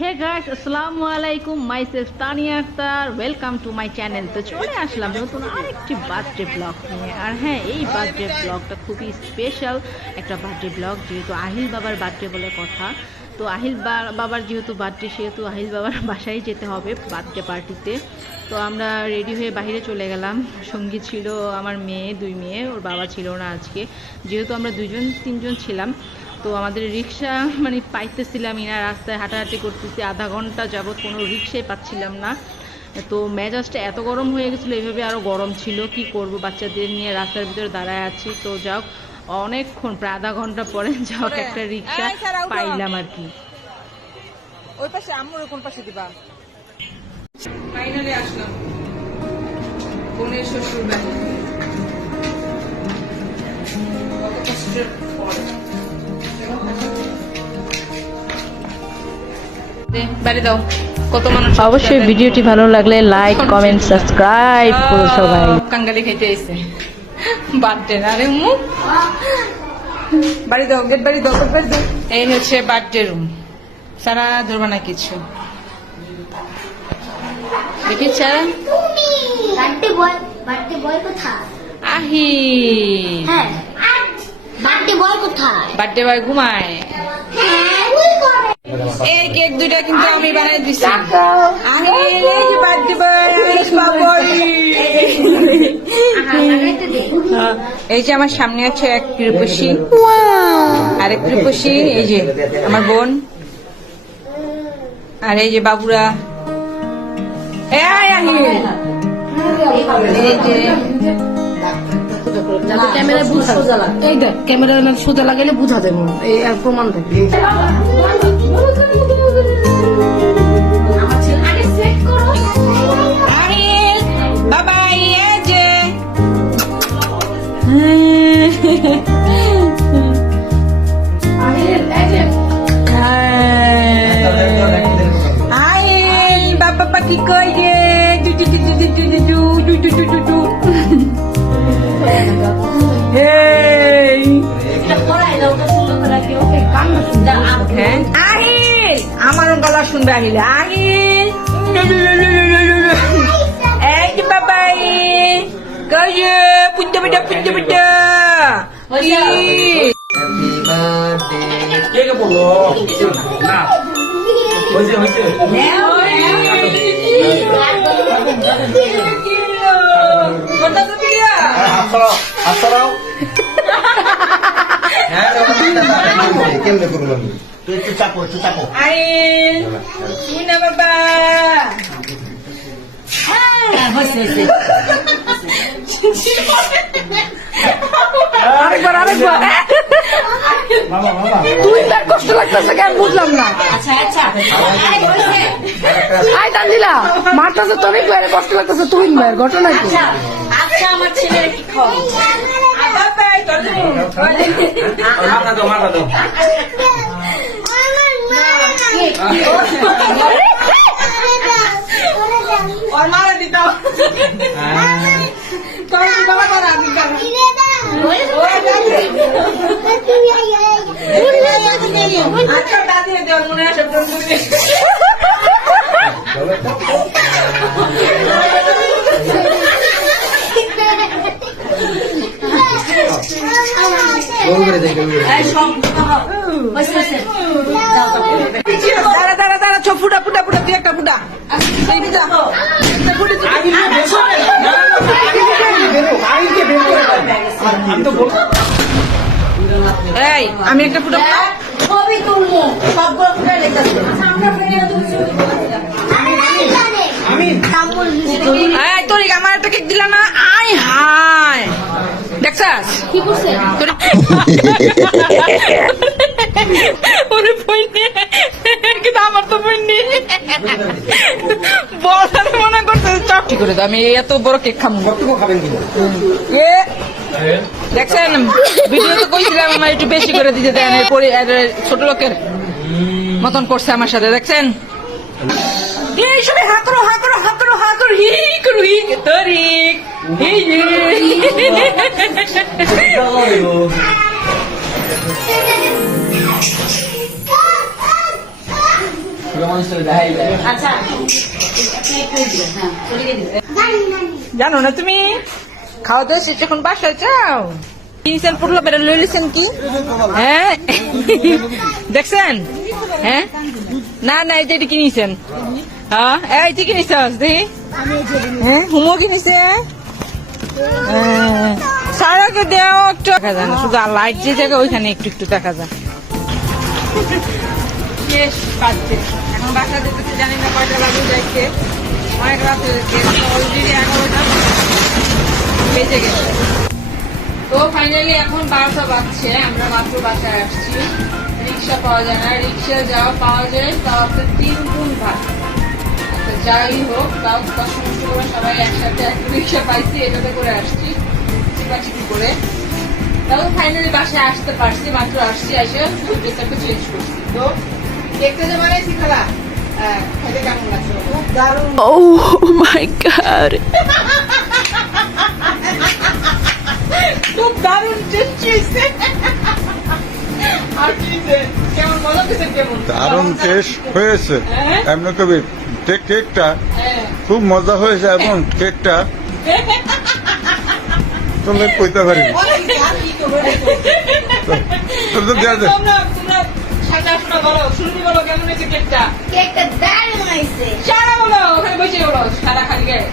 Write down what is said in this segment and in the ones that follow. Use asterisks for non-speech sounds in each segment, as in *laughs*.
Hey guys আসসালামু আলাইকুম my self Tania Akter welcome to my channel তো চলে আসলাম নতুন আরেকটি বার্থডে ব্লগ নিয়ে। আর হ্যাঁ এই বার্থডে ব্লগটা খুবই স্পেশাল একটা বার্থডে ব্লগ যেহেতু আহিল বাবার বার্থডে বলে কথা। তো আহিল বাবার যেহেতু বার্থডে সেহেতু আহিল বাবার *laughs* বাসায় যেতে হবে বার্থডে পার্টিতে তো। আমরা রেডি হয়ে বাইরে চলে গেলাম। সঙ্গী ছিল আমার মেয়ে, দুই মেয়ে, ওর বাবা ছিল না আজকে। যেহেতু আমরা দুজন তিনজন ছিলাম তো আমাদের রিক্সা মানে পাইতেছিলাম না রাস্তায় হাঁটাহাঁটি করতেছি। আধা ঘণ্টা যাবৎ কোনো রিক্সাই পাচ্ছিলাম না। তো মেজাজটা এত গরম হয়ে গেছিল এইভাবে আরও গরম ছিল। কি করব? বাচ্চাদের নিয়ে রাস্তার ভিতরে দাঁড়ায় আছি। তো যাও অনেকক্ষণ প্রায় আধা ঘণ্টা পরে যাও একটা রিক্সা। পাইলাম আর কি। ওই পাশে আম্মুর কোন পাশে দিবা? ফাইনালি আসলাম। বোনের শ্বশুর বাড়ি কত কষ্টের পর বাড়ি দাও। কত মানুষ অবশ্যই ভিডিওটি ভালো লাগলে লাইক কমেন্ট সাবস্ক্রাইব করো সবাই। কাঙ্গালি খাইতে এসে বার্থডে না রে মুখ বাড়ি দাও গেট বাড়ি দাও গেট বাড়ি দাও। এই হচ্ছে বার্থডে রুম সারা ধরবা না কিছু। দেখিছ বার্থডে বয় বার্থডে বয় কোথায়? আহি। হ্যাঁ বার্থডে বয় কোথায়? বার্থডে বয় ঘুমায়। হ্যাঁ। এই কেক দুইটা কিন্তু আহি এই যে আমার সামনে আছে এক রূপসী। আর এক রূপসী, এই যে আমার বোন। আর এই যে বাবুরা। এই যে না ক্যামেরায় বুঝা এই দেখ ক্যামেরায় সোজা লাগাইলে বুঝা দেবো এই প্রমাণ দেখ। বাবাই *laughs* *laughs* শুনবে আহিলে। আহি। এই যে বাবাই। কয়ে পুত্তে বেটা পুত্তে বেটা কে? কে বলো না। হইছে হইছে কত তো কেমনে করব আমি? তুই একটু চাপো একটু চাপো। আহিল মুনা বাবা। আরেকবার আরেকবার। বাবা বাবা তুই তার কষ্ট লাগতেছে কেন বুঝলাম না। আই তানজিলা মারতেছে তুমি কষ্ট লাগতেছে তুই ঘটনা কি? বাবাই করো মাথা দাও মাথা দাও और मारा देता हूँ कौन सी बाबा कौन आदमी कर अच्छा दादी ने देवर मुने গোল করে দেখে দাঁড়া দাঁড়া দাঁড়া ছ ফুটা ফুটা ফুটা তুই একটা ফুটা। আমি একটা ফুটা ছবি তুলবো। সব দেখছাস তোর ওরে কিন্তু আমার তো বলার মনে করতে করে দাও আমি এত বড় কেক খাব কতটুকু খাবেন এ দেখছেন ভিডিও তো কইছিলাম আমার একটু বেশি করে দিতে দেন এরপরে ছোট লোকের মতন করছে আমার সাথে দেখছেন এই সবাই হা করো হা তরিক হি আচ্ছা। জানো না তুমি? খাওয়া দাওয়া শেষ যখন বাসায় যাও। কিনছেন পুরলো বেড়ে লইলেছেন কি? হ্যাঁ। দেখছেন? হ্যাঁ? না না এই যে এটি কিনেছেন। হ্যাঁ এই যে কিনেছস দেখি। হ্যাঁ হুমো কিনেছে? হ্যাঁ, সারাকে একটু। দেখা যায় না শুধু লাইট যে একটু একটু দেখা যায়। শেষ বাসা যেতেছে জানি না কয়টা অলরেডি এগারোটা। বেজে গেছে। তো ফাইনালি এখন বারোটা বাজছে আমরা মাত্র বাসায় আসছি। রিক্সা পাওয়া যায় না রিক্সা যাওয়া পাওয়া যায় তাও তিন গুণ ভাড়া। যাই হোক তাও কষ্ট মষ্ট করে সবাই একসাথে একটা রিক্সা পাইছি এটাতে করে আসছি। চিপাচিপি করে? তাও ফাইনালি বাসায় আসতে পারছি মাত্র আসছি এসে ড্রেসটাকে চেঞ্জ করছি। তো দেখতে যে বানাইছি খেলা। হ্যাঁ খেতে কেমন লাগছে? খুব দারুণ। খুব দারুণ টেস্টি হয়েছে। আর কি কেমন মজা কেমন? দারুণ টেস্ট হয়েছে। হ্যাঁ? কবি কেক কেকটা হ্যাঁ খুব মজা হয়েছে এবং কেকটা তোমরা কইতে পারি তোমরা দেয়া যায় তোমরা তোমরা সাদা বলো শুরুনি বলো কেমন হয়েছে কেকটা কেকটা দারুণ হয়েছে। সারা বলো ওখানে বসে বলো সারা খালি গায়ে।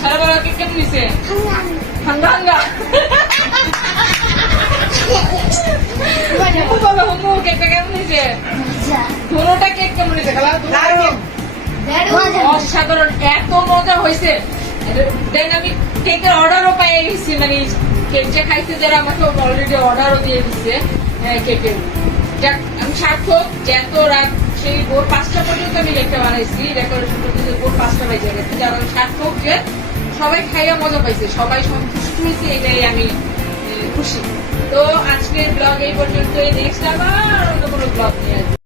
সারা বলো কেক কেমন হয়েছে হাঙ্গা হাঙ্গা হুমু হুমু কেকটা কেমন হয়েছে ধরোটা কেক কেমন খালা অসাধারণ এত মজা হয়েছে দেন আমি কেকের অর্ডারও পেয়ে গেছি মানে কেকটা খাইছে যারা আমাকে অলরেডি অর্ডারও দিয়ে দিচ্ছে কেকের যাক আমি সার্থক যে এত রাত সেই ভোর পাঁচটা পর্যন্ত আমি কেকটা বানাইছি ডেকোরেশন করতে যে ভোর পাঁচটা বেজে গেছে। যার আমি সার্থক যে সবাই খাইয়া মজা পাইছে, সবাই সন্তুষ্ট হয়েছে, এটাই আমি খুশি। তো আজকের ব্লগ এই পর্যন্তই, নেক্সট আবার অন্য কোনো ব্লগ নিয়ে